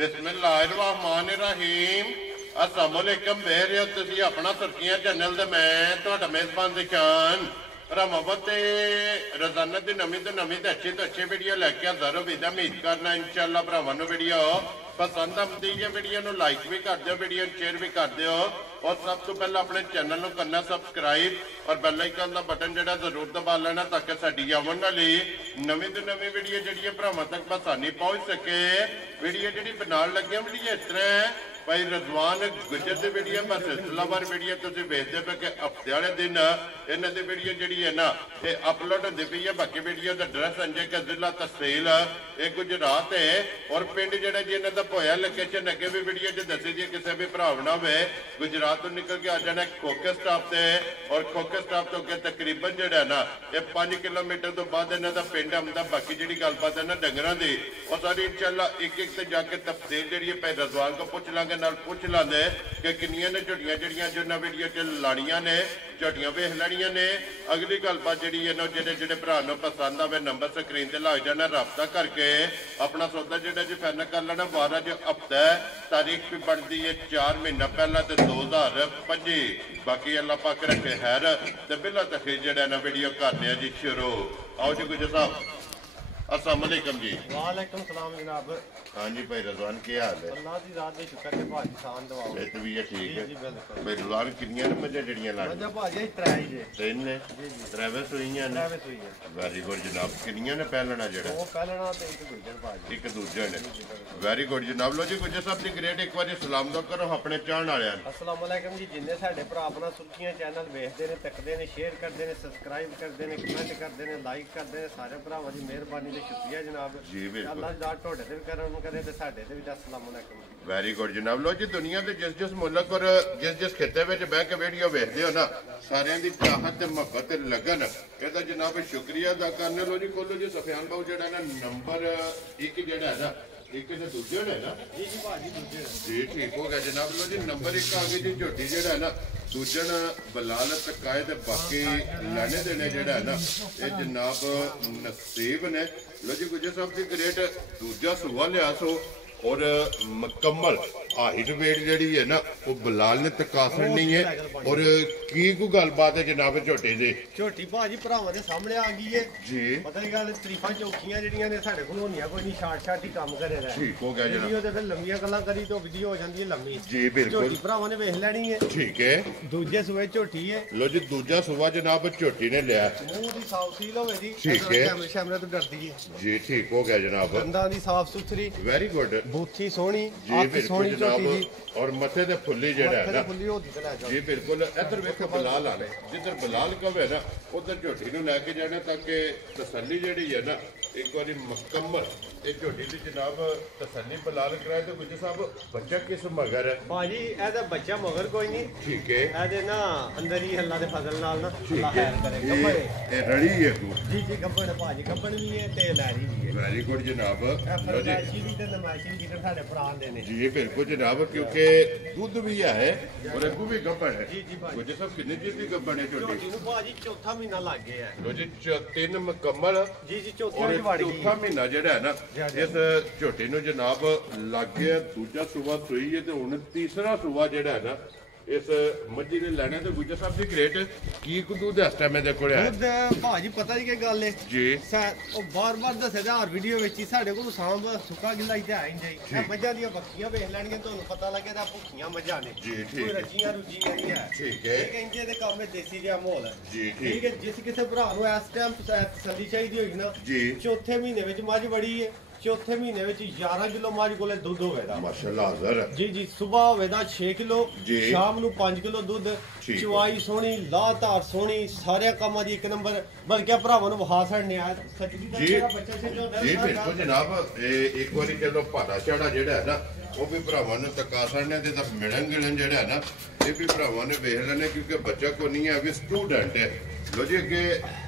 बिस्मिल्लाहिर्रहमानिर्रहीम अस्सलाम वालेकुम बेर हो तुसी अपना सुर्खियां चैनल ते मैं तुहाडा मेजबान दिशान रहमत रोजाना की नवी तो अच्छी वीडियो लैके हाजिर हो विदा उम्मीद करना इंशाअल्लाह भरावां नूं वीडियो पसंद आती है। वीडियो नूं लाइक भी कर दो, वीडियो शेयर भी कर दो और सब तो पहले अपने चैनल नूं करना सबसक्राइब और बेल आइकन का बटन जिहड़ा जरूर दबा लेना ताकि साडी आउण वाली नवी तो नवी वीडियो जिहड़ी भरावां तक आसानी पहुँच सके। वीडियो जिहड़ी बनाउण लगे वीडियो इस तरह है भाई रजवान गुजर की वीडियो मैं सिलसिलावार वीडियो तुम वेखते पे कि हफ्ते वाले दिन इन्हों की वीडियो जी है ना ये अपलोड होती पई है। बाकी वीडियो का एड्रैस संजय का जिला तहसील ये गुजरात है और पिंड जोड़ा जी इन्हों का पोया लोकेशन अगे भी वीडियो च दसी दी किसी भी भरावना हो गुजरात तो निकल के आ जाना खोखे स्टाप से और खोखे स्टाप तो अगे तकरीबन जोड़ा ना ये 5 किलोमीटर तो बाद इन्हों का पिंड आंदा। बाकी जी गलबात है ना डंगरां दी और सारी इंशाअल्लाह एक एक से जाके तफसील जी भाई रजवान को पूछ लांगे नाल पूछ लांगे कि किन्नियां ने झोटियां जड़ियां जो ना वीडियो च लाड़ियां ने झोटियां वेख लैनियां ने। अगली गलबात जी है ना जेडे भरा पसंद आवे नंबर स्क्रीन से लग जाना रबता करके अपना सौदा जो जी फाइनल कर लेना। 12 जो हफ्ता है तारीख भी बनती है 4 महीना पहला तो 2025। बाकी अल्लाह पाक रखे खैर तो बिला तखीर जड़ा ना वीडियो करने जी शुरू। आओ जी गुजर साहब अस्सलाम वालेकुम जी। वालेकुम सलाम जनाब। हाँ जी भाई रजवान क्या हाल है? अल्लाह दी रात दी शुक्र है भाजी शान दवाओ। मैं तो भी ये ठीक है जी बिल्कुल। भाई रजवान कितनी ने मजे जड़ियां लानी? मजा भाजी ट्राई जे। तीन ने? जी जी। ड्राइवर सुईयां ने? ड्राइवर सुई है। वेरी गुड जनाब। कितनी ने पहलना जड़ा? वो पहलना ते एक दूजन भाजी। एक दूजे ने। वेरी गुड जनाब। लो जी गुजर साहब दी ग्रेट एक बार सलाम दो करो अपने चाहण वालियां नूं। अस्सलाम वालेकुम जी। जिन्ने साडे भरा अपना सुर्खियां चैनल वेखदे ने तकदे ने शेयर करदे ने सब्सक्राइब करदे ने कमेंट करदे ने लाइक करदे ने सारे भरावां दी मेहरबानी ते शुक्रिया जनाब। जी बिल्कुल। अल्लाह दा टोडे ते भी करम करे ते साडे ते भी अस्सलाम वालेकुम। वेरी गुड जनाब। लो जी दुनिया के जिस मुल्क और जिस खिते में बह के वीडियो वेखते हो ना सारियां दी चाहत ते मुहब्बत ते लगन एदा जनाब शुक्रिया अदा करने। लो जी खोलो जी सफियान बाबू जेड़ा ना नंबर 1 जेड़ा है ना एक तो दूजे ने ना जी जी भाजी दूजे जी ठीक हो गया जनाब। लो जी नंबर 1 आ गई जी झोटी जेड़ा है ना दूजन बलाल तकाए ते बाकी लैने देने जेड़ा है ना ये जनाब नसीब ने। लो जी गुजर साहब की ग्रेट दूजा सुबह लिया सो और मुकम्मल हाइट वेट जी है ना वो बलाल ने तकासन नहीं है। और की को गलबात है जनाब झोटे दे? झोटी भाजी भरावां दे सामने आ गई है जी। पता नहीं गल तरीफां चौकियां जड़ियां ने साडे कोल होनियां कोई नहीं शार्ट ही काम करे रहा। ठीक हो गया जनाब। वीडियो ते फिर लंबियां गल्लां करी तो वीडियो हो जांदी है लंबी। जी बिल्कुल। झोटी भरावां ने वेख लेनी है। ठीक है। दूजे सुबह झोटी है। लो जी दूजा सुबह जनाब झोटी ने लिया मुंह दी साफ सील होवे जी। ठीक है। कैमरे शैमरे तो डरदी है जी ठीक हो गया जनाब। दंदां दी साफ सुथरी वेरी गुड बूथी सोहनी जी अख बिल्कुल सोहनी जनाब। झोटी दी और मथे ते फुल्ली जेड़ा है ना फुल्ली होती ते लै जाओ जी बिल्कुल। इधर वेखो बलाल आने जिधर बलाल कवे ना उधर झोटी नूं लैके जाना ताकि तसल्ली जेड़ी है ना एक बारी मुकम्मल ये झोटी दी जनाब तसल्ली बलाल कराए। तो गुजर साहब बच्चा किस मगर है? भाजी एदा बच्चा मगर कोई नहीं ठीक है। एदे ना अंदर ही अल्लाह दे फजल नाल ना ठीक अल्लाह है। खैर करे गब्बड़ है। ये रड़ी है तू? जी जी गब्बड़ भाजी गब्बड़ भी है ते लहरी भी है। वेरी गुड जनाब। लो जी फरमाइशी भी ते नमाइशी भी साडे भरा दे ने। जी बिल्कुल जनाब क्योंकि दूध भी है और अगू भी गब्बड़ है। जी जी भाजी। गुजर साहब कितने चीज की गब्बड़ है झोटी? झोटी नूं भाजी चौथा महीना लग गया है। लो जी 3 मुकम्मल जी जी चौथे और में वड़ गई चौथा महीना जेड़ा है ना इस झोटी नूं जनाब लग गया। दूजा सुबह सुई है तो हुण तीसरा सुबह जेड़ा है ना इस मज्जी ने लेना। तो गुजर साहब की ग्रेट की दूध इस टाइम मेरे को है? दूध भाजी पता नहीं क्या गल है जी बार-बार दसे हर वीडियो विच ही साडे कोल सांभ सुक्का गिल्ला ही ते है नहीं ठीक। जाई मज्जां दी बक्खियां वेख लैणियां तुहानू पता लगेगा भुखियां मज्जां ने जी ठीक कोई है। रजियां रुजियां नहीं है। ठीक है। ठीक है इंजे दे काम में देसी जिहा माहौल है। जी ठीक है जिस किसी भरा नूं इस टाइम तसल्ली चाहिदी होई ना जी चौथे महीने विच मੱਝ बड़ी है। चौथे महीने विच 11 किलो मੱਝ कोले दुध होवेगा माशाल्लाह हज़र जी जी सुबह होवेगा 6 किलो जी। शाम नूं 5 किलो दुध ठीक है। चवाई सोहनी लाह धार सोहनी सारे कामां दी एक नंबर बल्कि भरावां नूं विखा छड़ने आ सच्ची दा जी। मेरा बच्चा छड्डो जी बिल्कुल जनाब। एक बारी चलो भाड़ा छाड़ा जेड़ा है ना वो भी भरावां ने तका छड़ने ते मिलन गिलन जेड़ा है ना ये भी भरावां ने वेख लेने क्योंकि बच्चा को नहीं है अभी स्टूडेंट है। लो जी अगे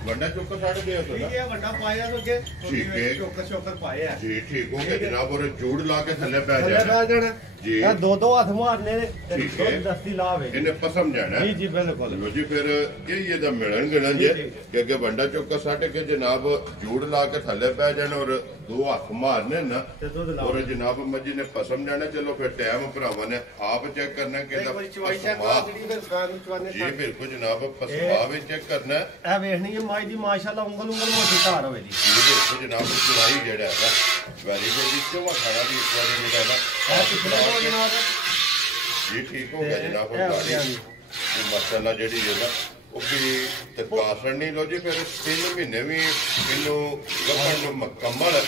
वंडा चौका साढ़े दे हो ठीक है वड्डा पाया तो के ठीक है। चौकर चौकर पाया है जी ठीक हो गया जनाब। और जूड़ ला के थल्ले पै थल्ले जाना बैठ जाना जी। ये दो हाथ मारने ने ते ठीक है। दुध दस्ती लावे इन्हें पसम जाना जी जी बिल्कुल लो जी फिर ये मिलन गिलन जे जी, जी। कि अगे वंडा चौका साढ़े के जनाब जूड़ ला के थल्ले पै जाना और ਦੋ ਹੱਥ ਮਾਰਨੇ ਨਾ ਤੇ ਦੁੱਧ ਲਾ ਔਰ ਜਨਾਬ ਮੱਝੀ ਨੇ ਪਸਮ ਜਾਣਾ। ਚਲੋ ਫਿਰ ਟਾਈਮ ਭਰਾਵਾਂ ਨੇ ਆਪ ਚੈੱਕ ਕਰਨਾ ਕਿ ਇਹਦਾ ਚਵਾਈ ਚੈੱਕ ਕਰੋ ਜਿਹੜੀ ਫਿਰ ਗਾਂ ਨੂੰ ਚਵਾਨੇ ਜੀ ਬਿਲਕੁਲ ਜਨਾਬ ਪਸਮਾ ਵੀ ਚੈੱਕ ਕਰਨਾ ਇਹ ਵੇਖਣੀ ਹੈ ਮਾਈ ਦੀ ਮਾਸ਼ਾਅੱਲਾ ਉਂਗਲ ਮੋਟੀ ਧਾਰ ਹੋਵੇ ਜੀ। ਜੀ ਬਿਲਕੁਲ ਜਨਾਬ ਚਵਾਈ ਜਿਹੜਾ ਹੈਗਾ ਵੈਰੀ ਗੁੱਡ ਇਸ ਤੋਂ ਖਾਣਾ ਵੀ ਇੱਕ ਵਾਰੀ ਜਿਹੜਾ ਹੈਗਾ ਇਹ ਕਿੰਨੇ ਹੋ ਜਨਾਬ ਜੀ ਠੀਕ ਹੋ ਗਿਆ ਜਨਾਬ ਗਾੜੀ ਮਾਸ਼ਾਅੱਲਾ ਜਿਹੜੀ ਹੈ ਨਾ ਉਹ ਵੀ ਤਕਾਸਣ ਨਹੀਂ ਲੋ ਜੀ ਫਿਰ 3 ਮਹੀਨੇ ਵੀ ਇਹਨੂੰ ਗੱਭਣ ਨੂੰ ਮੁਕੰਮਲ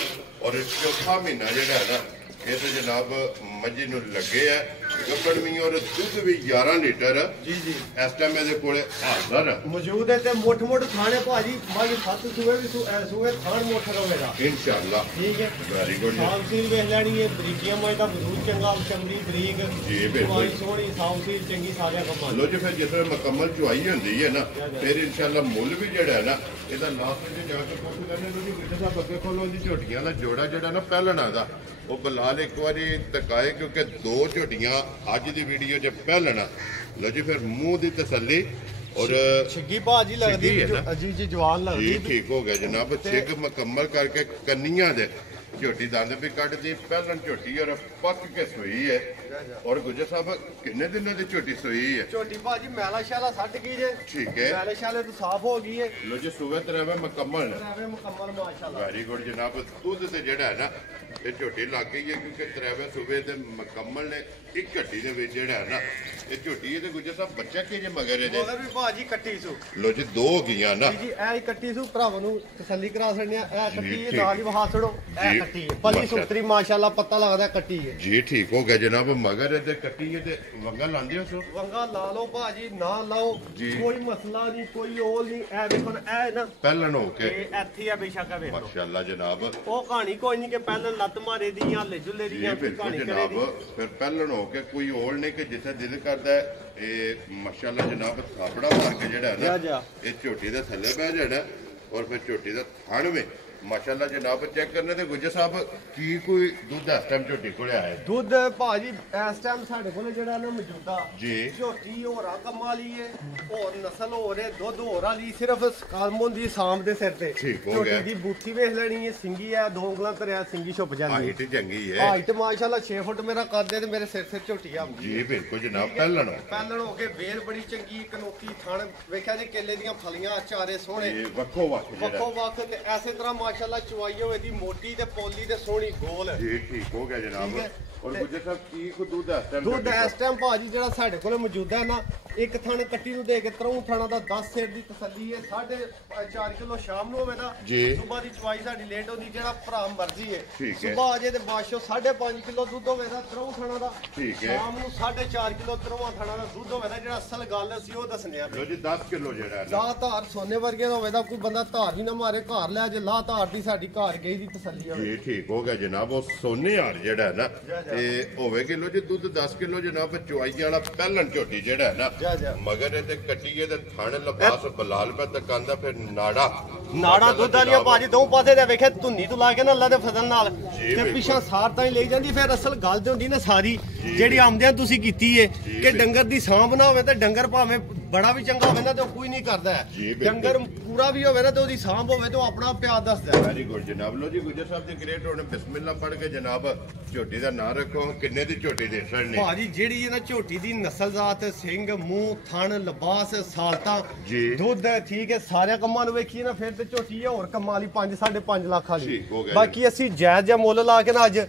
ਔਰ ਚੌਥਾ ਮਹੀਨਾ ਜਿਹੜਾ ਹੈ ਨਾ ਇਹ ਤਾਂ ਜਨਾਬ ਮੱਝੀ ਨੂੰ ਲੱਗੇ ਆ ਗੱਭਣ ਵੀ ਔਰ ਦੁੱਧ ਵੀ 11 ਲੀਟਰ ਜੀ ਜੀ ਇਸ ਟਾਈਮ ਇਹਦੇ ਕੋਲੇ ਹਾਜ਼ਰ ਮੌਜੂਦ ਹੈ ਤੇ ਮੋਟ ਖਾਣੇ ਭਾਜੀ ਮੱਝ 7 ਸੂਏ ਵੀ ਸੂਏ ਥਾਣ ਮੋਟ ਰਵੇਗਾ ਇਨਸ਼ਾਅੱਲਾ ਠੀਕ ਹੈ ਵੈਰੀ ਗੁੱਡ ਸਾਫ ਸੀਲ ਵੇਖ ਲੈਣੀ ਹੈ ਬਰੀਕੀਆਂ ਮੱਝ ਦਾ ਵਜੂਦ ਚੰਗਾ ਚਮੜੀ ਬਰੀਕ ਜੀ ਬਿਲਕੁਲ ਸੋਹਣੀ ਸਾਫ ਸੀਲ ਚੰਗੀ ਸਾਰਿਆਂ ਕੰਮਾਂ ਲੋ ਜੀ ਫਿਰ ਜਿਸ ਤਰ੍ਹਾਂ ਮੁਕੰਮਲ ਚੁਆਈ ਹੁੰਦੀ ਹੈ ਨਾ ਫਿਰ ਇਨਸ਼ਾਅੱਲਾ ਮੁੱਲ ਵੀ ਜਿਹੜਾ ਹੈ ਨਾ ਇਹਦਾ ਲਾਸਟ ਵਿੱਚ ਜਾ ਕੇ ਪੁੱਛ ਲੈਣੇ ਨੂੰ ਜੀ ਕਿਤੇ ਸਾਹਿਬ ਅੱਗੇ ਕੋਲੋਂ ਦੀ ਝੋਟੀਆਂ ਦਾ ਜੋੜਾ ਜਿਹੜਾ ਨਾ ਪਹਿਲਣਾ ਦਾ ਉਹ ਬਲਾਲ ਇੱਕ ਵਾਰੀ ਤਕਾਏ ਕਿਉਂਕਿ ਦੋ ਝੋਟੀਆਂ ਅੱਜ ਦੀ ਵੀਡੀਓ 'ਚ ਪਹਿਲਣਾ ਲੋ ਜੀ ਫਿਰ ਮੂੰਹ ਦੀ ਤਸੱਲੀ ਔਰ ਛਿੱਗੀ ਭਾਜੀ ਲੱਗਦੀ ਜੀ ਜੀ ਜਵਾਨ ਲੱਗਦੀ ਜੀ ਠੀਕ ਹੋ ਗਿਆ ਜਨਾਬ ਛਿੱਗ ਮੁਕੰਮਲ ਕਰਕੇ ਕੰਨੀਆਂ ਦੇ ਝੋਟੀ ਦੰਦ ਵੀ ਕੱਢਦੀ ਪਹਿਲਣ ਝੋਟੀ ਔਰ ਪੱਕ ਕੇ ਸੋਈ ਹੈ ਔਰ ਗੁੱਜਰ ਸਾਹਿਬ ਕਿੰਨੇ ਦਿਨਾਂ ਦੀ ਝੋਟੀ ਸੋਈ ਹੈ ਝੋਟੀ ਭਾਜੀ ਮੈਲਾ ਸ਼ਾਲਾ ਛੱਡ ਗਈ ਜੇ ਠੀਕ ਹੈ ਮੈਲੇ ਸ਼ਾਲੇ ਤੋਂ ਸਾਫ਼ ਹੋ ਗਈ ਹੈ ਲੋ ਜੀ ਸੂਬੇ ਤਰ੍ਹਾਂ ਮੁਕੰਮਲ ਰਾਵੇ ਮੁਕੰਮਲ ਮਾਸ਼ਾਅੱਲਾ ਵੈਰੀ ਗੁੱਡ ਜਨਾਬ ਦੁੱਧ ਤੇ ਜਿਹੜਾ ਹੈ ਨਾ ਇਹ ਝੋਟੀ ਲੱਗ ਗਈ ਹੈ ਕਿਉਂਕਿ ਤਰੇਵੇਂ ਸੂਬੇ ਦੇ ਮੁਕੰਮਲ ਨੇ ਇੱਕ ਘੱਟੀ ਦੇ ਵਿੱਚ ਜਿਹੜਾ ਹੈ ਨਾ ਇਹ ਝੋਟੀ ਇਹਦੇ ਗੁੱਜਰ ਸਾਹਿਬ ਬੱਚਾ ਕੀ ਜੇ ਮਗਰ ਇਹਦੇ ਮਗਰ ਵੀ ਭਾਜੀ ਕੱਟੀ ਸੂ ਲੋ ਜੀ ਦੋ ਗਈਆਂ ਨਾ ਜੀ ਇਹ ਹੀ ਕੱਟੀ ਸੂ ਭਰਾਵਾਂ ਨੂੰ ਤਸੱਲੀ ਕਰਾ ਛੜਿਆ ਇਹ ਕੱਟੀ ਹੈ ਨਾਲ ਹੀ ਵਹਾ ਛੜੋ ਇਹ ਕੱਟੀ ਹੈ ਪਲੀ ਸੁਤਰੀ ਮਾਸ਼ਾਅੱਲਾ ਪਤਾ ਲੱਗਦਾ ਕੱਟੀ ਹੈ ਜੀ ਠੀਕ ਹੋ ਗਿਆ ਜਨਾਬ ਮਗਰ ਇਹਦੇ ਕੱਟੀ ਹੈ ਤੇ ਵੰਗਾ ਲਾਂਦੇ ਹੋ ਸੋ ਵੰਗਾ ਲਾ ਲਓ ਭਾਜੀ ਨਾ ਲਾਓ ਕੋਈ ਮਸਲਾ ਨਹੀਂ ਕੋਈ ਓਲ ਨਹੀਂ ਇਹ ਵੇਖੋ ਇਹ ਨਾ ਪਹਿਲਣ ਹੋ ਕੇ ਇਹ ਇੱਥੇ ਆ ਬੇਸ਼ੱਕ ਵੇਖੋ ਮਾਸ਼ਾਅੱਲਾ ਜਨਾਬ ਉਹ ਕਹਾਣੀ ਕੋਈ ਨਹੀਂ ਕਿ ਪਹਿਲਾਂ ਲੱਤ ਮਾਰੇ ਦੀ ਜਾਂ ਹੱਲੇ ਜੁੱਲੇ ਦੀ ਜਾਂ ਬਿਲਕੁਲ ਕਹਾਣੀ ਕਰੇ ਜਨਾਬ ਦੀ ਫਿਰ ਪਹਿਲਣ ਹੋ ਕੇ ਕੋਈ ਓਲ ਨਹੀਂ ਕਿ ਜਿੱਥੇ ਦਿਲ ਕਰਦਾ ਹੈ ਇਹ ਮਾਸ਼ਾਅੱਲਾ ਜਨਾਬ ਥਾਪੜਾ ਮਾਰ ਕੇ ਜਿਹੜਾ ਹੈ ਨਾ ਇਹ ਝੋਟੀ ਦੇ ਥੱਲੇ ਬਹਿ ਜਾਣਾ ਔਰ ਫਿਰ ਝੋਟੀ ਦਾ ਥਣ ਵੇ ਮਾਸ਼ਾਅੱਲਾ ਜਨਾਬ ਚੈੱਕ ਕਰਨੇ ਤੇ ਗੁੱਜਰ ਸਾਹਿਬ ਕੀ ਕੋਈ ਦੁੱਧ ਇਸ ਟਾਈਮ ਝੋਟੀ ਕੋਲੇ ਆਇਆ ਦੁੱਧ ਭਾਜੀ ਇਸ ਟਾਈਮ ਸਾਡੇ ਕੋਲ ਜਿਹੜਾ ਨਾ ਮੌਜੂਦਾ ਜੀ ਝੋਟੀ ਹੋਰਾ ਕੰਮਾਂ ਲਈ ਹੈ ਹੋਰ ਨਸਲ ਹੋ ਰਹੇ ਦੁੱਧ ਹੋਰਾ ਲਈ ਸਿਰਫ ਕਾਲਮੋਂ ਦੀ ਸਾਮ ਦੇ ਸਿਰ ਤੇ ਠੀਕ ਹੋ ਗਿਆ ਝੋਟੀ ਦੀ ਬੂਥੀ ਵੇਖ ਲੈਣੀ ਹੈ ਸਿੰਗੀ ਹੈ ਦੋ ਉਂਗਲਾਂ ਧਰਿਆ ਸਿੰਗੀ ਛੁਪ ਜਾਂਦੀ ਹਾਈਟ ਚੰਗੀ ਹੈ ਹਾਈਟ ਮਾਸ਼ਾਅੱਲਾ 6 ਫੁੱਟ ਮੇਰਾ ਕੱਦ ਹੈ ਤੇ ਮੇਰੇ ਸਿਰ ਝੋਟੀ ਆ ਜੀ ਬਿਲਕੁਲ ਜਨਾਬ ਪਹਿਲਣ ਪਹਿਲਣ ਹੋ ਕੇ ਵੇਲ ਬੜੀ ਚੰਗੀ ਕਨੋਤੀ ਥਣ ਵੇਖਿਆ ਜੀ ਕੇਲੇ ਦੀਆਂ ਫਲੀਆਂ ਚਾਰੇ ਸੋਹਣੇ ਇਹ ਵੱਖੋ ਵੱਖ ਜਿਹੜਾ ਵੱਖੋ ਵੱਖ ਤੇ ਐਸੇ ਤਰ੍ਹਾਂ ਮਾਸ਼ਾਅੱਲਾ ਚਵਾਈ ਹੋਵੇ ਦੀ ਮੋਟੀ ਤੇ ਪੋਲੀ ਤੇ ਸੋਹਣੀ ਗੋਲ ਜੀ ਠੀਕ ਹੋ ਗਿਆ ਜਨਾਬ ਔਰ ਗੁੱਜਰ ਸਾਹਿਬ ਕੀ ਕੋ ਦੁੱਧ ਇਸ ਟਾਈਮ ਦੁੱਧ ਇਸ ਟਾਈਮ ਭਾਜੀ ਜਿਹੜਾ ਸਾਡੇ ਕੋਲੇ ਮੌਜੂਦਾ ਹੈ ਨਾ ਇੱਕ ਥਣ ਕੱਟੀ ਨੂੰ ਦੇ ਕੇ ਤਰੋਂ ਥਾਣਾ ਦਾ 10 ਸਿਰ ਦੀ ਤਸੱਲੀ ਹੈ 4.5 ਕਿਲੋ ਸ਼ਾਮ ਨੂੰ ਹੋਵੇ ਦਾ ਸਵੇਰ ਦੀ ਚਵਾਈ ਸਾਡੀ ਲੇਟ ਹੁੰਦੀ ਜਿਹੜਾ ਭਰਾ ਮਰਜ਼ੀ ਹੈ ਸਵੇਰ ਆ ਜੇ ਤੇ ਬਾਸ਼ੋ 5.5 ਕਿਲੋ ਦੁੱਧ ਹੋਵੇ ਦਾ ਤਰੋਂ ਥਾਣਾ ਦਾ ਸ਼ਾਮ ਨੂੰ 4.5 ਕਿਲੋ ਤਰੋਂ ਥਾਣਾ ਦਾ ਦੁੱਧ ਹੋਵੇ ਦਾ ਜਿਹੜਾ ਅਸਲ ਗੱਲ ਅਸੀਂ ਉਹ ਦੱਸਣੇ ਆ ਲੋ ਜੀ 10 ਕਿਲੋ ਜਿਹੜਾ ਹੈ ਲਾ ਧਾਰ ਸੋਨੇ ਵਰਗੇ ਦਾ ਹੋਵੇ ਦਾ ਕੋਈ ਬੰਦਾ ਧਾਰ ਹੀ ਨਾ ਮਾਰੇ ਘਰ ਲੈ ਜੇ ਲਾ ਧਾਰ ਦੀ ਸਾਡੀ ਘਰ ਗਈ ਦੀ ਤਸੱਲੀ ਹੋਵੇ ਜੀ ਠੀਕ ਹੋ ਗਿਆ ਜਨਾਬ ਉਹ ਸੋਨੇ ਹਾਰ ਜਿਹੜਾ ਹੈ ਨਾ ਤੇ ਹੋਵੇ ਕਿਲੋ ਜੀ ਦੁੱਧ 10 ਕਿਲੋ ਜਨਾਬ ਚੁਆਈ ਵਾਲਾ ਪਹਿਲਣ ਝੋਟੀ ਜਿਹੜਾ ਹੈ ਨਾ ਮਗਰ ਤੇ ਕੱਟੀਏ ਤੇ ਥਣ ਲਬਾਸ ਬਲਾਲ ਪੈ ਤਕਾਂਦਾ ਫਿਰ ਨਾੜਾ ਦੁੱਧ ਵਾਲੀਆਂ ਭਾਜੀ ਦੋ ਪਾਸੇ ਦੇ ਵੇਖੇ ਧੁੰਨੀ ਤੋਂ ਲਾ ਕੇ ਨਾ ਅੱਲਾ ਦੇ ਫਜ਼ਲ ਨਾਲ ਤੇ ਪਿੱਛਾ ਸਾਰ ਤਾਂ ਹੀ ਲਈ ਜਾਂਦੀ ਫਿਰ ਅਸਲ ਗੱਲ ਤੇ ਹੁੰਦੀ ਨਾ ਸਾਰੀ ਜਿਹੜੀ ਆਮਦਿਆਂ ਤੁਸੀਂ ਕੀਤੀ ਏ ਕਿ ਡੰਗਰ ਦੀ ਸਾਂਭ ਨਾ ਹੋਵੇ ਤੇ ਡੰਗਰ ਭਾਵੇਂ ਬੜਾ ਵੀ ਚੰਗਾ ਹੋਵੇ ਨਾ ਤੇ ਕੋਈ ਨਹੀਂ ਕਰਦਾ ਡੰਗਰ ਪੂਰਾ ਵੀ ਹੋਵੇ ਨਾ ਤੇ ਉਹਦੀ ਸਾਂਭ ਹੋਵੇ ਤੇ ਉਹ ਆਪਣਾ ਪਿਆਰ ਦੱਸਦਾ ਵੈਰੀ ਗੁੱਡ ਜਨਾਬ ਲੋ ਜੀ ਗੁੱਜਰ ਸਾਹਿਬ ਦੀ ਗ੍ਰੇਟ ਹੋਣ ਬਿਸਮਿਲ੍ਲਾ ਪੜ ਕੇ ਜਨਾਬ ਝੋਟੀ ਦਾ ਨਾਂ ਰੱਖੋ ਕਿੰਨੇ ਦੀ ਝੋਟੀ ਦੇ ਛੜਨੇ ਭਾਜੀ ਜਿਹੜੀ ਇਹ ਨਾ ਝੋਟੀ ਦੀ ਨਸਲ ਜ਼ਾਤ ਸਿੰਘ ਮੂੰਹ ਥਣ ਲਿਬਾਸ ਸਾਲਤਾ ਦੁੱਧ ਠੀਕ ਹੈ ਸਾਰਿਆਂ ਕੰਮਾਂ ਨੂੰ ਵੇਖੀਏ ਨਾ ਫਿਰ ਤੇ ਝੋਟੀ ਹੈ ਹੋਰ ਕੰਮਾਂ ਵਾਲੀ 5.5 ਲੱਖ ਵਾਲੀ ਬਾਕੀ ਅਸੀਂ ਜਾਇਜ਼ ਜਿਹਾ ਮੁੱਲ ਲਾ ਕੇ ਨਾ ਅੱਜ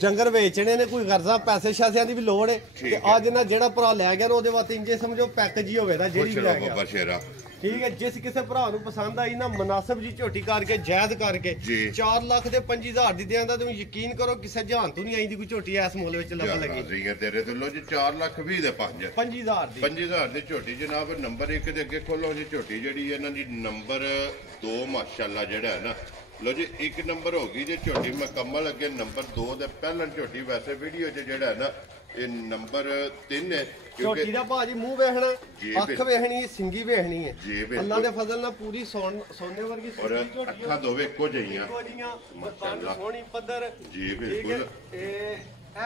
ਜੰਗਰ ਵੇਚਣੇ ਨੇ ਕੋਈ ਗਰਜ਼ਾ ਪੈਸੇ ਸ਼ਾਸਿਆਂ ਦੀ ਵੀ ਲੋੜ ਹੈ ਤੇ ਅੱਜ ਨਾ ਜਿਹੜਾ ਭਰਾ ਲੈ ਗਿਆ ਨਾ ਉਹਦੇ ਵਾਸਤੇ ਇੰਜੇ ਸਮਝੋ ਪੈਕੇਜ ਹੀ ਹੋਵੇ ਦਾ ਜਿਹੜੀ ਵੀ ਲੈ ਗਿਆ ਠੀਕ ਹੈ ਜਿਸ ਕਿਸੇ ਭਰਾ ਨੂੰ ਪਸੰਦ ਆਈ ਨਾ ਮੁਨਾਸਬ ਜੀ ਝੋਟੀ ਕਰਕੇ ਜਾਇਜ਼ ਕਰਕੇ 4 ਲੱਖ ਦੇ 25,000 ਦੀ ਦਿਆਂ ਦਾ ਤੁਸੀਂ ਯਕੀਨ ਕਰੋ ਕਿਸੇ ਜਹਾਨ ਤੋਂ ਨਹੀਂ ਆਈ ਦੀ ਕੋਈ ਝੋਟੀ ਇਸ ਮੁੱਲ ਵਿੱਚ ਲੱਭ ਲੱਗੀ ਜੀ ਤੇਰੇ ਤੋਂ ਲੋ ਜੀ 4 ਲੱਖ 20 ਦੇ 5,000 ਦੀ 5,000 ਦੀ ਝੋਟੀ ਜਨਾਬ ਨੰਬਰ 1 ਦੇ ਅੱਗੇ ਖੋਲੋ ਜੀ ਝੋਟੀ ਜਿਹੜੀ ਇਹਨਾਂ ਦੀ ਨੰਬਰ 2 ਮਾਸ਼ਾਅੱਲਾ ਜਿਹੜਾ ਹੈ ਨਾ ਲੋ ਜੀ 1 ਨੰਬਰ ਹੋ ਗਈ ਜੇ ਝੋਟੀ ਮੁਕੰਮਲ ਅੱਗੇ ਨੰਬਰ 2 ਦੇ ਪਹਿਲਣ ਝੋਟੀ ਵੈਸੇ ਵੀਡੀਓ 'ਚ ਜਿਹੜਾ ਹੈ ਨਾ ਇਹ ਨੰਬਰ 3 ਹੈ ਝੋਟੀ ਦਾ ਭਾਜੀ ਮੂੰਹ ਵੇਖਣਾ ਅੱਖ ਵੇਖਣੀ ਸਿੰਗੀ ਵੇਖਣੀ ਹੈ ਅੱਲਾ ਦੇ ਫਜ਼ਲ ਨਾਲ ਪੂਰੀ ਸੋਨੇ ਵਰਗੀ ਝੋਟੀ ਅੱਖਾਂ ਦੋਵੇਂ ਇੱਕੋ ਜਿਹੀਆਂ ਸੋਹਣੀ ਪੱਧਰ ਜੀ ਬਿਲਕੁਲ ਇਹ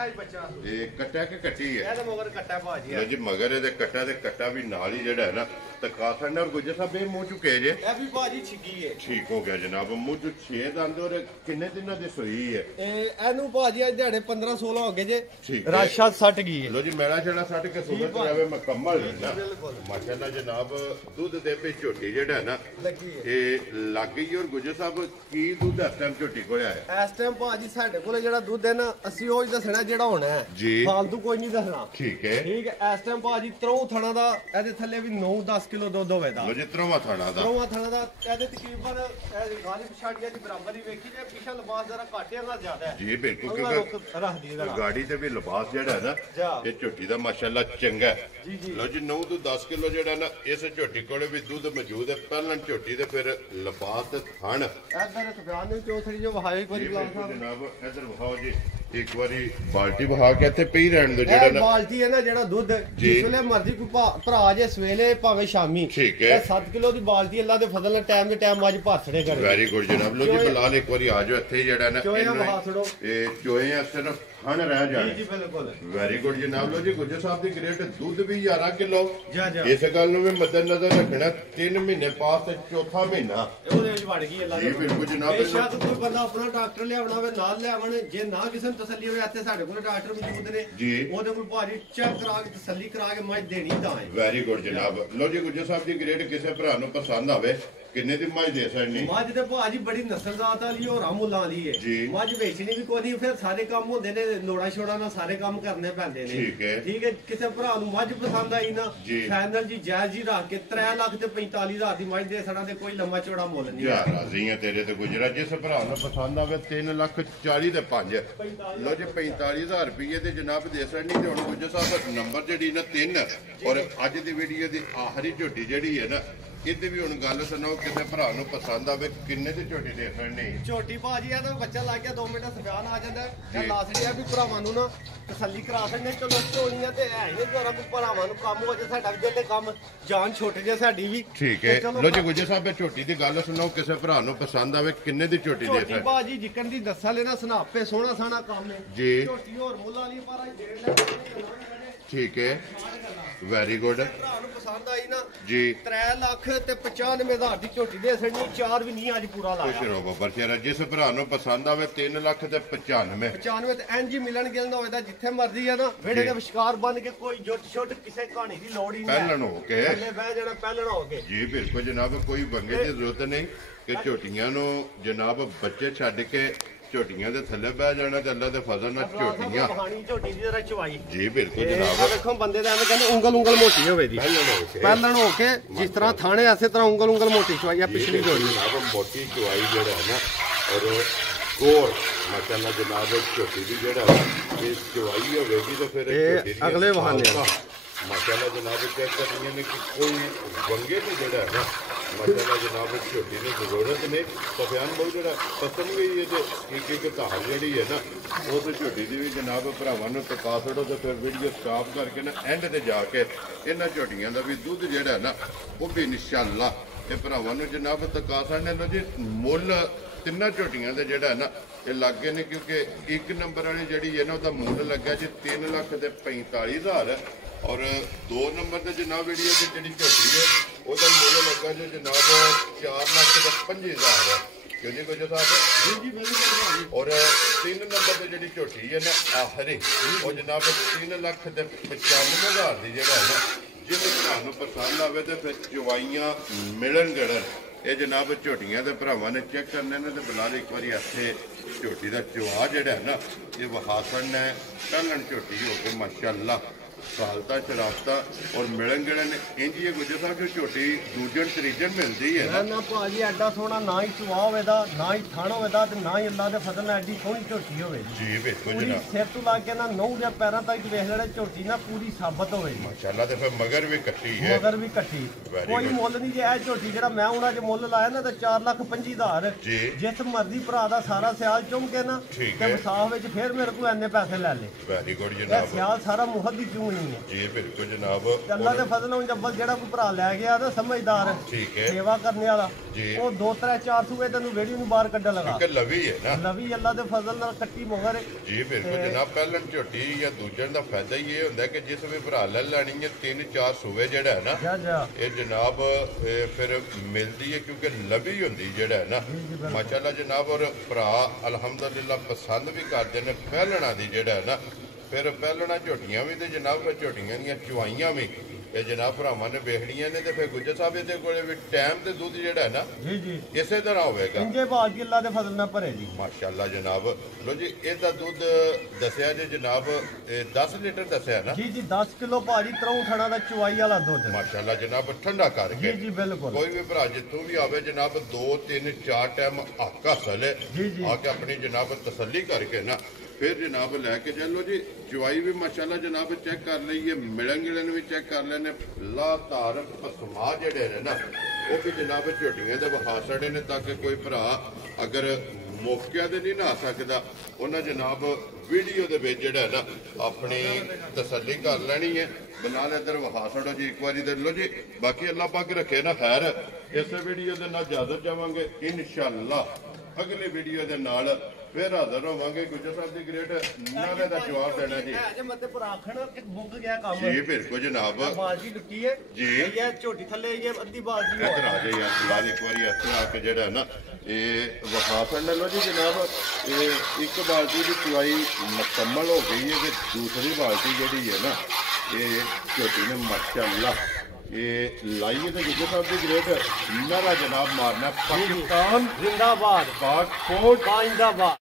ਇਹ ਬੱਚਾ ਇਹ ਕੱਟਾ ਕਿ ਕੱਟੀ ਹੈ? ਇਹ ਤਾਂ ਮਗਰ ਕੱਟਾ ਭਾਜੀ ਲੋ ਜੀ ਮਗਰ ਇਹਦੇ ਕੱਟਾ ਤੇ ਕੱਟਾ ਵੀ ਨਾਲ ਹੀ ਜਿਹੜਾ ਹੈ ਨਾ ਤਕਾਸਣ ਔਰ ਗੁੱਜਰ ਸਾਹਿਬ ਇਹ ਮੂੰਹ ਚੁੱਕੇ ਜੇ ਇਹ ਵੀ ਭਾਜੀ ਛਿੱਗੀ ਹੈ। ਠੀਕ ਹੋ ਗਿਆ ਜਨਾਬ ਮੂੰਹ ਚ 6 ਦੰਦ ਔਰ ਕਿੰਨੇ ਦਿਨਾਂ ਦੀ ਸੂਈ ਹੈ? ਇਹਨੂੰ ਭਾਜੀ ਅੱਜ ਦਿਹਾੜੇ 15-16 ਹੋ ਗਏ ਜੇ ਠੀਕ ਹੈ। ਰਾਸ਼ਾ ਸੱਟ ਗਈ ਹੈ। ਲੋ ਜੀ ਮੈਲਾ ਛੜਾ ਸੱਟ ਕੇ ਸੁਬਤ ਜਾਵੇ ਮੁਕੰਮਲ ਨਾ ਬਿਲਕੁਲ। ਮਾਸ਼ਾਅੱਲਾ ਜਨਾਬ ਦੁੱਧ ਦੇ ਪੇ ਝੋਟੀ ਜਿਹੜਾ ਹੈ ਨਾ ਲੱਗੀ ਹੈ ਇਹ ਲੱਗ ਗਈ ਔਰ ਗੁੱਜਰ ਸਾਹਿਬ ਕੀ ਦੁੱਧ ਇਸ ਟਾਈਮ ਝੋਟੀ ਕੋਲ ਆਇਆ? ਇਸ ਟਾਈਮ ਭਾਜੀ ਸਾਡੇ ਕੋਲ ਜਿਹੜਾ ਦੁੱਧ ਹੈ ਨਾ ਅਸੀਂ ਉਹ ਹੀ ਦੱਸਣਾ ਜਿਹੜਾ ਹੋਣਾ ਹੈ ਜੀ। ਫਾਲਤੂ ਕੋਈ ਨਹੀਂ ਦੱਸਣਾ। ਠੀਕ ਹੈ। ਠੀਕ ਹੈ। ਇਸ ਟਾਈਮ ਭਾਜੀ ਤਰੋਂ ਥਣਾ ਦਾ ਇਹਦੇ ਥੱਲੇ ਵੀ 9-10 ਕਿਲੋ ਦੁੱਧ ਹੋਵੇਗਾ। ਲੋ ਜੀ ਤਰਵਾ ਥਾਣਾ ਦਾ ਤਰੋਂ ਥਣਾ ਦਾ ਇਹਦੇ ਤਕਰੀਬਨ ਗਾਲੀ ਪਛਾੜੀਆਂ ਦੀ ਬਰਾਬਰ ਹੀ ਵੇਖੀ ਜੇ ਪਿਛਾ ਲਿਬਾਸ ਜ਼ਰਾ ਘੱਟ ਜਾਂ ਜ਼ਿਆਦਾ ਹੈ। ਜੀ ਬਿਲਕੁਲ ਕਿਉਂਕਿ ਰੱਖ ਦੀ ਇਹਦਾ ਗਾੜੀ ਤੇ ਵੀ ਲਿਬਾਸ ਜਿਹੜਾ ਹੈ ਨਾ ਇਹ ਝੋਟੀ ਦਾ ਮਾਸ਼ਾਅੱਲਾ ਚੰਗਾ ਹੈ। ਜੀ ਜੀ। ਲੋ ਜੀ 9 ਤੋਂ 10 ਕਿਲੋ ਜਿਹੜਾ ਨਾ ਇਸ ਝੋਟੀ ਕੋਲੇ ਵੀ ਦੁੱਧ ਮੌਜੂਦ ਹੈ। ਪਹਿਲਾਂ ਝੋਟੀ ਤੇ ਫਿਰ ਲਿਬਾਸ ਤੇ ਥਣ ਇੱਧਰ ਸਫਿਆਨ ਨੂੰ ਚੌਥੜੀ ਜੋ ਵਹਾਈ ਕੋਈ ਗਲਾਸ ਸਾਹਿਬ ਜਨਾਬ ਇਧਰ ਵਿਖਾਓ ਜੀ ਇੱਕ ਵਾਰੀ ਬਾਲਟੀ ਵਹਾ ਕੇ ਇੱਥੇ ਪਈ ਰਹਿਣ ਦੋ ਜਿਹੜਾ ਇਹ ਨਾ ਬਾਲਟੀ ਹੈ ਨਾ ਜਿਹੜਾ ਦੁੱਧ ਜਿਸ ਵੇਲੇ ਮਰਜ਼ੀ ਕੋਈ ਭਰਾ ਜੇ ਸਵੇਲੇ ਭਾਵੇਂ ਸ਼ਾਮੀ ਠੀਕ ਹੈ। 7 ਕਿਲੋ ਦੀ ਬਾਲਟੀ ਅੱਲਾ ਦੇ ਫਜ਼ਲ ਨਾਲ ਟਾਈਮ ਦੇ ਟਾਈਮ ਅੱਜ ਭਾਥੜੇ ਕਰੇ। ਵੈਰੀ ਗੁੱਡ ਜਨਾਬ ਲੋ ਜੀ ਬਲਾਲ ਇੱਕ ਵਾਰੀ ਆ ਜਾਓ ਇੱਥੇ ਜਿਹੜਾ ਨਾ ਚੋਇਆ ਵਹਾ ਛੜੋ ਇਹ ਚੋਏ ਸਿਰਫ ਥਣ ਰਹਿ ਜੀ ਜਾਣੇ। ਜੀ ਬਿਲਕੁਲ। ਵੈਰੀ ਗੁੱਡ ਜਨਾਬ ਲੋ ਜੀ ਗੁੱਜਰ ਸਾਹਿਬ ਦੀ ਗ੍ਰੇਟ ਦੁੱਧ ਵੀ 11 ਕਿਲੋ ਜਾ ਜਾ ਇਸ ਗੱਲ ਨੂੰ ਵੀ ਮੱਦੇਨਜ਼ਰ ਰੱਖਣਾ 3 ਮਹੀਨੇ ਪਾਸ ਤੇ ਚੌਥਾ ਮਹੀਨਾ ਉਹਦੇ ਵਿੱਚ ਵੜ ਗਈ ਅੱਲਾ ਜੀ ਬਿਲਕੁਲ ਜਨਾਬ ਬੇਸ਼ੱਕ ਕੋਈ ਬੰਦਾ ਆਪਣਾ ਡਾਕਟਰ ਲਿਆਉਣਾ ਹੋਵੇ ਨਾਲ ਲਿਆਵਣ ਜੇ ਨਾ ਕਿਸੇ ਨੂੰ ਤਸੱਲੀ ਹੋਵੇ ਇੱਥੇ ਸਾਡੇ ਕੋਲ ਡਾਕਟਰ ਮੌਜੂਦ ਨੇ ਜੀ। ਉਹਦੇ ਕੋਲ ਭਾਜੀ ਚੈੱਕ ਕਰਾ ਕੇ ਤਸੱਲੀ ਕਰਾ ਕੇ ਮੱਝ ਦੇਣੀ ਤਾਂ ਹੈ। ਵੈਰੀ ਗੁੱਡ ਜਨਾਬ ਲੋ ਜੀ ਗੁੱਜਰ ਸਾਹਿਬ ਦੀ ਗ੍ਰੇਡ ਕਿਸੇ ਭਰਾ ਨੂੰ ਪਸੰਦ ਆਵੇ ਕਿੰਨੇ ਦੀ ਮੱਝ ਦੇ ਸਕਣੀ? ਮੱਝ ਤੇ ਭਾਜੀ ਬੜੀ ਨਸਲਜ਼ਾਤ ਵਾਲੀ ਹੋਰਾਂ ਮੁੱਲਾਂ ਦੀ ਹੈ। ਜੀ। ਮੱਝ ਵੇਚਣੀ ਵੀ ਕੋਈ ਨਹੀਂ ਫਿਰ ਸਾਰੇ ਕੰਮ ਹੁੰਦੇ ਨੇ ਲੋੜਾ ਛੋੜਾ ਨਾਲ ਸਾਰੇ ਕੰਮ ਕਰਨੇ ਪੈਂਦੇ ਨੇ। ਠੀਕ ਹੈ। ਠੀਕ ਹੈ। ਕਿਸੇ ਭਰਾ ਨੂੰ ਮੱਝ ਪਸੰਦ ਆਈ ਨਾ ਜੀ। ਫਾਈਨਲ ਜੀ ਜਾਇਜ਼ ਜੀ ਰੱਖ ਕੇ 3 ਲੱਖ ਤੇ 45 ਹਜ਼ਾਰ ਦੀ ਮੱਝ ਦੇ ਸਣਾ ਤੇ ਕੋਈ ਲੰਮਾ ਚੌੜਾ ਮੁੱਲ ਨਹੀਂ ਯਾਰ ਰਾਜ਼ੀ ਆ ਤੇਰੇ ਤੇ ਗੁਜਰਾ ਜਿਸ ਭਰਾ ਨੂੰ ਪਸੰਦ ਆਵੇ 3,40,000 ਦੇ 5 ਲੋ ਜੀ 45,000 ਰੁਪਏ ਦੇ ਜਨਾਬ ਦੇ ਸਕਣੀ ਤੇ ਹੁਣ ਗੁਜਰ ਸਾਹਿਬ ਨੰਬਰ ਜਿਹੜੀ ਨਾ 3 ਔਰ ਅੱਜ ਦੀ ਵੀਡੀਓ ਦੀ ਆਖਰੀ ਝੋਟੀ ਜਿਹੜੀ ਹੈ ਨਾ ਇਹਦੇ ਵੀ ਹੁਣ ਗੱਲ ਸੁਣਾਓ ਕਿਸੇ ਭਰਾ ਨੂੰ ਪਸੰਦ ਆਵੇ ਕਿੰਨੇ ਦੀ ਝੋਟੀ ਦੇ ਸਕਣੀ? ਝੋਟੀ ਭਾਜੀ ਆ ਤਾਂ ਬੱਚਾ ਲੱਗ ਗਿਆ 2 ਮਿੰਟ ਸਫਿਆਨ ਆ ਜਾਂਦਾ ਜੀ। ਇਹ ਲਾਸੜੀ ਆ ਵੀ ਭਰਾਵਾਂ ਨੂੰ ਨਾ ਤਸੱਲੀ ਕਰਾ ਸਕਦੇ ਚਲੋ ਝੋਲੀਆਂ ਤੇ ਹੈ ਹੀ ਜਰਾ ਕੋ ਭਰਾਵਾਂ ਨੂੰ ਕੰਮ ਹੋ ਜਾ ਸਾਡਾ ਵੀ ਜਿਹੜੇ ਕੰਮ ਜਾਨ ਛੁੱਟ ਜੇ ਸਾਡੀ ਵੀ ਠੀਕ ਹੈ। ਲੋ ਜੀ ਗੁਜਰ ਸਾਹਿਬ ਇਹ ਝੋਟੀ ਦੀ ਗੱਲ ਸੁਣਾਓ ਕਿਸੇ ਭਰਾ ਨੂੰ ਪਸੰਦ ਆਵੇ ਕਿੰਨੇ ਦੀ ਝੋਟੀ ਦੇ ਝੋਟੀ ਸਕਣੀ? ਭਾਜੀ ਜਿੱਕਣ ਦੀ ਦੱਸਾ ਲੈਣਾ ਸਨਾਪੇ ਸੋਹਣਾ ਸਾਣਾ ਕੰਮ ਹੈ ਜੀ। ਝੋਟੀ ਹੋਰ ਮੁੱਲਾਂ ਵਾਲੀ ਪਰ ਅੱਜ ਡੇਢ ਲੱਖ ਠੀਕ ਹੈ। ਵੈਰੀ ਗੁੱਡ ਭਰਾ ਨੂੰ ਪਸੰਦ ਆਈ ਨਾ ਜੀ 3 ਲੱਖ ਤੇ 95,000 ਦੀ ਝੋਟੀ ਦੇ ਸੜਨੀ 4 ਵੀ ਨਹੀਂ ਅੱਜ ਪੂਰਾ ਖੁਸ਼ ਲਾਇਆ ਰਹੋ ਬੱਬਰ ਸ਼ੇਰਾ ਜਿਸ ਭਰਾ ਨੂੰ ਪਸੰਦ ਆਵੇ 3 ਲੱਖ ਤੇ 95 95 ਤੇ ਐਨਜੀ ਮਿਲਣ ਗਿਲਣ ਹੋਵੇ ਤਾਂ ਜਿੱਥੇ ਮਰਜ਼ੀ ਆ ਨਾ ਵਿਹੜੇ ਦੇ ਵਿਸ਼ਕਾਰ ਬੰਨ ਕੇ ਕੋਈ ਜੁੱਟ ਛੁੱਟ ਕਿਸੇ ਕਹਾਣੀ ਦੀ ਲੋੜ ਹੀ ਨਹੀਂ ਪਹਿਲਣ ਹੋ ਕੇ ਥੱਲੇ ਬਹਿ ਜਾਣਾ ਪਹਿਲਣ ਹੋ ਕੇ ਜੀ ਬਿਲਕੁਲ ਜਨਾਬ ਕੋਈ ਬੰਗੇ ਦੀ ਜ਼ਰੂਰਤ ਨਹੀਂ ਕਿ ਝੋਟੀਆਂ ਨੂੰ ਜਨਾਬ ਬੱਚੇ ਛੱਡ ਕੇ ਝੋਟੀਆਂ ਦੇ ਥੱਲੇ ਬਹਿ ਜਾਣਾ ਤੇ ਅੱਲਾ ਦੇ ਫਜ਼ਲ ਨਾਲ ਝੋਟੀਆਂ ਕਹਾਣੀ ਝੋਟੀ ਦੀ ਜਰਾ ਚਵਾਈ ਜੀ ਬਿਲਕੁਲ ਇਹ ਜਨਾਬ ਦੇਖੋ ਬੰਦੇ ਦਾ ਐਵੇਂ ਕਹਿੰਦੇ ਉਂਗਲ ਮੋਟੀ ਹੋਵੇ ਜੀ ਪਹਿਲਣ ਹੋ ਕੇ ਪਹਿਲਣ ਹੋ ਕੇ ਜਿਸ ਤਰ੍ਹਾਂ ਥਾਣੇ ਐਸੇ ਤਰ੍ਹਾਂ ਉਂਗਲ ਮੋਟੀ ਚਵਾਈ ਆ ਪਿਛਲੀ ਜੋੜੀ ਜਨਾਬ ਮੋਟੀ ਚੁਆਈ ਜਿਹੜਾ ਹੈ ਨਾ ਔਰ ਕੋਰ ਮਾਸ਼ਾਅੱਲਾ ਜਨਾਬ ਝੋਟੀ ਦੀ ਜਿਹੜਾ ਹੈ ਇਹ ਚੁਆਈ ਹੋਵੇਗੀ ਤਾਂ ਫਿਰ ਇਹ ਝੋਟੀ ਦੀਆਂ ਅਗਲੇ ਬਹਾਨੇ ਆ। ਮਾਸ਼ਾਅੱਲਾ ਜਨਾਬ ਚੈੱਕ ਕਰਨੀਆਂ ਨੇ ਕਿ ਕੋਈ ਵੰਗੇ ਤੇ ਜਿਹੜਾ ਹੈ ਨਾ ਮਾਸ਼ਾਅੱਲਾ ਜਨਾਬ ਝੋਟੀ ਦੀ ਜ਼ਰੂਰਤ ਨਹੀਂ ਸਫਿਆਨ ਬਹੁਤ ਜਿਹੜਾ ਪਸੰਦ ਗਈ ਹੈ ਤੇ ਇੱਕ ਕਹਾਣੀ ਜਿਹੜੀ ਹੈ ਨਾ ਉਸ ਝੋਟੀ ਦੀ ਵੀ ਜਨਾਬ ਭਰਾਵਾਂ ਨੂੰ ਟਕਾ ਛੱਡੋ ਤੇ ਫਿਰ ਵੀਡੀਓ ਸਟਾਪ ਕਰਕੇ ਨਾ ਐਂਡ ਤੇ ਜਾ ਕੇ ਇਹਨਾਂ ਝੋਟੀਆਂ ਦਾ ਵੀ ਦੁੱਧ ਜਿਹੜਾ ਨਾ ਉਹ ਵੀ ਇਨਸ਼ਾਅੱਲਾ ਇਹ ਭਰਾਵਾਂ ਨੂੰ ਜਨਾਬ ਟਕਾ ਛੱਡਣੇ ਨੂੰ ਜੀ ਮੁੱਲ ਤਿੰਨਾਂ ਝੋਟੀਆਂ ਦੇ ਜਿਹੜਾ ਨਾ ਇਹ ਲੱਗੇ ਨੇ ਕਿਉਂਕਿ 1 ਨੰਬਰ ਵਾਲੀ ਜਿਹੜੀ ਹੈ ਨਾ ਉਹਦਾ ਮੁੱਲ ਲੱਗਾ ਜੀ 3 ਲੱਖ ਤੇ 45,000 ਔਰ 2 ਨੰਬਰ ਤੇ ਜਨਾਬ ਵੀਡੀਓ ਤੇ ਜਿਹੜੀ ਝੋਟੀ ਹੈ ਉਹਦਾ ਮੁੱਲ ਲੱਗਾ ਜੀ ਜਨਾਬ 4 ਲੱਖ ਤੇ 25,000 ਕਿਉਂ ਜੀ ਗੁਜਰ ਸਾਹਿਬ ਜੀ ਬਿਲਕੁਲ ਔਰ 3 ਨੰਬਰ ਤੇ ਜਿਹੜੀ ਝੋਟੀ ਹੈ ਨਾ ਆਖਰੀ ਉਹ ਜਨਾਬ 3 ਲੱਖ ਤੇ 95,000 ਦੀ ਜਿਹੜਾ ਹੈ ਨਾ ਜਿਹਦੇ ਭਰਾ ਨੂੰ ਪਸੰਦ ਆਵੇ ਤੇ ਫਿਰ ਚਵਾਈਆਂ ਮਿਲਣ ਗੜਨ ਇਹ ਜਨਾਬ ਝੋਟੀਆਂ ਦੇ ਭਰਾਵਾਂ ਨੇ ਚੈੱਕ ਕਰਨੇ ਨੇ ਤੇ ਬਲਾਲ ਇੱਕ ਵਾਰੀ ਇੱਥੇ ਝੋਟੀ ਦਾ ਚਵਾ ਜਿਹੜਾ ਹੈ ਨਾ ਇਹ ਵਹਾਸਣ ਹੈ ਟੰਗਣ ਝੋਟੀ ਹੋ ਕੇ ਮਾਸ਼ਾਅੱਲਾ ਸਾਲਤਾ ਸ਼ਰਾਬਤਾ ਔਰ ਮਿਲਣ ਗਿਲਣ ਇੰਜ ਹੀ ਗੁਜਰ ਸਾਹਿਬ ਜੋ ਝੋਟੀ ਦੂਜਣ ਤਰੀਜਣ ਮਿਲਦੀ ਹੈ ਨਾ ਨਾ ਭਾਜੀ ਐਡਾ ਸੋਹਣਾ ਨਾ ਹੀ ਚਵਾ ਹੋਵੇਦਾ ਨਾ ਹੀ ਥਣ ਹੋਵੇਦਾ ਤੇ ਨਾ ਹੀ ਅੱਲਾ ਦੇ ਫਜ਼ਲ ਨਾਲ ਐਡੀ ਸੋਹਣੀ ਝੋਟੀ ਹੋਵੇ ਜੀ ਬਿਲਕੁਲ ਪੂਰੀ ਜਨਾਬ ਸਿਰ ਤੋਂ ਲੱਗ ਕੇ ਨਾ ਨਹੁੰ ਦੇ ਪੈਰਾਂ ਤੱਕ ਵੇਖ ਲੈਣਾ ਝੋਟੀ ਨਾ ਪੂਰੀ ਸਾਬਤ ਹੋਵੇ ਮਾਸ਼ਾਅੱਲਾ ਤੇ ਫਿਰ ਮਗਰ ਵੀ ਕੱਟੀ ਹੈ ਮਗਰ ਵੀ ਕੱਟੀ Very ਕੋਈ good. ਮੁੱਲ ਨਹੀਂ ਜੇ ਇਹ ਝੋਟੀ ਜਿਹੜਾ ਮੈਂ ਉਹਨਾਂ 'ਚ ਮੁੱਲ ਲਾਇਆ ਨਾ ਤਾਂ 4,25,000 ਜੀ ਜਿਸ ਮਰਜ਼ੀ ਭਰਾ ਦਾ ਸਾਰਾ ਸਿਆਲ ਚੁੰਮ ਕੇ ਨਾ ਠੀਕ ਤੇ ਹੈ। ਵਿਸਾਖ ਵਿੱਚ ਫਿਰ ਮੇਰੇ ਕੋਲ ਇੰਨੇ ਪੈਸੇ ਲੈ ਲੇ ਵੈਰੀ ਗੁੱਡ ਇਹ ਜਨਾਬ ਸਿਆਲ ਸਾਰਾ ਮੁਹੱਦ ਦੀ ਕਿਉਂ ਚੁਣੀ ਹੈ ਜੀ ਬਿਲਕੁਲ ਜਨਾਬ। ਅੱਲਾ ਦੇ ਫਜ਼ਲ ਨਾਲ ਜੱਬਲ ਜਿਹੜਾ ਕੋਈ ਭਰਾ ਲੈ ਗਿਆ ਨਾ ਸਮਝਦਾਰ ਠੀਕ ਹੈ ਸੇਵਾ ਕਰਨੇ ਵਾਲਾ ਜੀ ਉਹ 2-3-4 ਸੂਏ ਤੈਨੂੰ ਵੇੜੀ ਨੂੰ ਬਾਹਰ ਕੱਢਣ ਲਗਾ ਕਿ ਲਵੀ ਹੈ ਨਾ ਲਵੀ ਅੱਲਾ ਦੇ ਫਜ਼ਲ ਨਾਲ ਕੱਟੀ ਮੋਹਰ ਜੀ ਬਿਲਕੁਲ ਜਨਾਬ। ਪਹਿਲਣ ਝੋਟੀ ਜਾਂ ਦੂਜਣ ਦਾ ਫਾਇਦਾ ਹੀ ਇਹ ਹੁੰਦਾ ਕਿ ਜਿਸ ਵੀ ਭਰਾ ਲੈ ਲੈਣੀ ਹੈ 3-4 ਸੂਏ ਜਿਹੜਾ ਹੈ ਨਾ ਜਾ ਜਾ ਇਹ ਜਨਾਬ ਫਿਰ ਮਿਲਦੀ ਹੈ ਕਿਉਂਕਿ ਲਵੀ ਹੁੰਦੀ ਜਿਹੜਾ ਹੈ ਨਾ ਮਾਸ਼ਾਅੱਲਾ ਜਨਾਬ। ਔਰ ਭਰਾ ਅਲਹਮਦੁਲਿਲਾ ਪਸੰਦ ਵੀ ਕਰਦੇ ਨੇ ਪਹਿਲਣਾ ਦੀ ਜਿਹੜਾ ਹੈ ਨਾ। ਫਿਰ ਪਹਿਲਣਾ ਝੋਟੀਆਂ ਵੀ ਤੇ ਜਨਾਬ ਫਿਰ ਝੋਟੀਆਂ ਦੀਆਂ ਚੁਆਈਆਂ ਵੀ ਇਹ ਜਨਾਬ ਭਰਾਵਾਂ ਨੇ ਵੇਖਣੀਆਂ ਨੇ ਤੇ ਫਿਰ ਗੁੱਜਰ ਸਾਹਿਬ ਇਹਦੇ ਕੋਲੇ ਵੀ ਟਾਈਮ ਤੇ ਦੁੱਧ ਜਿਹੜਾ ਹੈ ਨਾ ਜੀ ਜੀ ਇਸੇ ਤਰ੍ਹਾਂ ਹੋਵੇਗਾ ਇੰਜੇ ਬਾਜ ਅੱਲਾ ਦੇ ਫਜ਼ਲ ਨਾਲ ਭਰੇ ਜੀ ਮਾਸ਼ਾਅੱਲਾ ਜਨਾਬ। ਲੋ ਜੀ ਇਹਦਾ ਦੁੱਧ ਦੱਸਿਆ ਜੇ ਜਨਾਬ 10 ਲੀਟਰ ਦੱਸਿਆ ਨਾ ਜੀ ਜੀ 10 ਕਿਲੋ ਭਾਜੀ 63 ਥਣਾ ਦਾ ਚੁਆਈ ਵਾਲਾ ਦੁੱਧ ਮਾਸ਼ਾਅੱਲਾ ਜਨਾਬ। ਠੰਡਾ ਜੀ ਕਰਕੇ ਜੀ ਬਿਲਕੁਲ ਕੋਈ ਵੀ ਭਰਾ ਜਿੱਥੋਂ ਵੀ ਆਵੇ ਜਨਾਬ 2-3-4 ਟਾਈਮ ਹੱਕ ਹਾਸਲ ਹੈ ਜੀ ਜੀ ਆ ਕੇ ਆਪਣੀ ਜਨਾਬ ਤਸੱਲੀ ਕਰਕੇ ਨਾ ਫਿਰ ਜਨਾਬ ਲੈ ਕੇ ਚੱਲੋ ਜੀ। ਚੁਆਈ ਵੀ ਮਾਸ਼ਾਅੱਲਾ ਜਨਾਬ ਚੈੱਕ ਕਰ ਲਈਏ ਮਿਲਣ ਗਿਲਣ ਵੀ ਚੈੱਕ ਕਰ ਲੈਣੇ ਲਾਤਾਰ ਪਸਮਾ ਜਿਹੜੇ ਨੇ ਨਾ ਉਹ ਵੀ ਜਨਾਬ ਝੋਟੀਆਂ ਦੇ ਵਿਖਾ ਛੜੇ ਨੇ ਤਾਂ ਕਿ ਕੋਈ ਭਰਾ ਅਗਰ ਮੌਕਿਆਂ ਤੇ ਨਹੀਂ ਨਾ ਸਕਦਾ ਉਹਨਾਂ ਜਨਾਬ ਵੀਡੀਓ ਦੇ ਵਿੱਚ ਜਿਹੜਾ ਨਾ ਆਪਣੀ ਤਸੱਲੀ ਕਰ ਲੈਣੀ ਹੈ। ਬਨਾਲ ਇੱਧਰ ਵਿਖਾ ਛੜੋ ਜੀ ਇੱਕ ਵਾਰੀ ਦੇ ਲੋ ਜੀ। ਬਾਕੀ ਅੱਲਾਹ ਪਾਕ ਰੱਖੇ ਨਾ ਖੈਰ ਇਸੇ ਵੀਡੀਓ ਦੇ ਨਾਲ ਇਜਾਜ਼ਤ ਜਾਵਾਂਗੇ ਇਨਸ਼ਾਅੱਲਾ। ਅਗਲੀ ਵੀਡੀਓ ਦੇ ਨਾਲ ਫਿਰ ਹਾਜ਼ਰ ਹੋਵਾਂਗੇ। ਗੁੱਜਰ ਸਾਹਿਬ ਦੀ ਗ੍ਰੇਟ ਨਾਲੇ ਦਾ ਜਵਾਬ ਦੇਣਾ ਜੀ। ਜੇ ਮੱਤੇ ਪਰ ਆਖਣ ਕਿ ਮੁੱਕ ਗਿਆ ਕੰਮ ਜੀ ਬਿਲਕੁਲ ਜਨਾਬ। ਬਾਜੀ ਲੁੱਟੀ ਹੈ ਜੀ ਇਹ ਝੋਟੀ ਥੱਲੇ ਇਹ ਅੱਧੀ ਬਾਜੀ ਹੋ ਇੱਧਰ ਆ ਜਾਏ ਯਾਰ ਜਵਾਬ ਇੱਕ ਵਾਰੀ ਇੱਥੇ ਆ ਕੇ ਜਿਹੜਾ ਨਾ ਇਹ ਵਿਖਾ ਫੜਨ ਲੋ ਜੀ ਜਨਾਬ। ਇਹ ਇੱਕ ਬਾਲਟੀ ਦੀ ਚੁਆਈ ਮੁਕੰਮਲ ਹੋ ਗਈ ਹੈ ਤੇ ਦੂਸਰੀ ਬਾਲਟੀ ਜਿਹੜੀ ਹੈ ਨਾ ਇਹ ਝੋਟੀ ਨੇ ਮਾਸ਼ਾਅੱਲਾ ਇਹ ਲਾਈ ਤੇ ਗੁੱਜਰ ਸਾਹਿਬ ਦੀ ਗ੍ਰੇਟ ਨਾਰਾ ਜਨਾਬ ਮਾਰਨਾ ਪਾਕਿਸਤਾਨ ਜ਼ਿੰਦਾਬਾਦ ਪਾਕ ਫੌਜ ਜਿੰਦਾਬਾਦ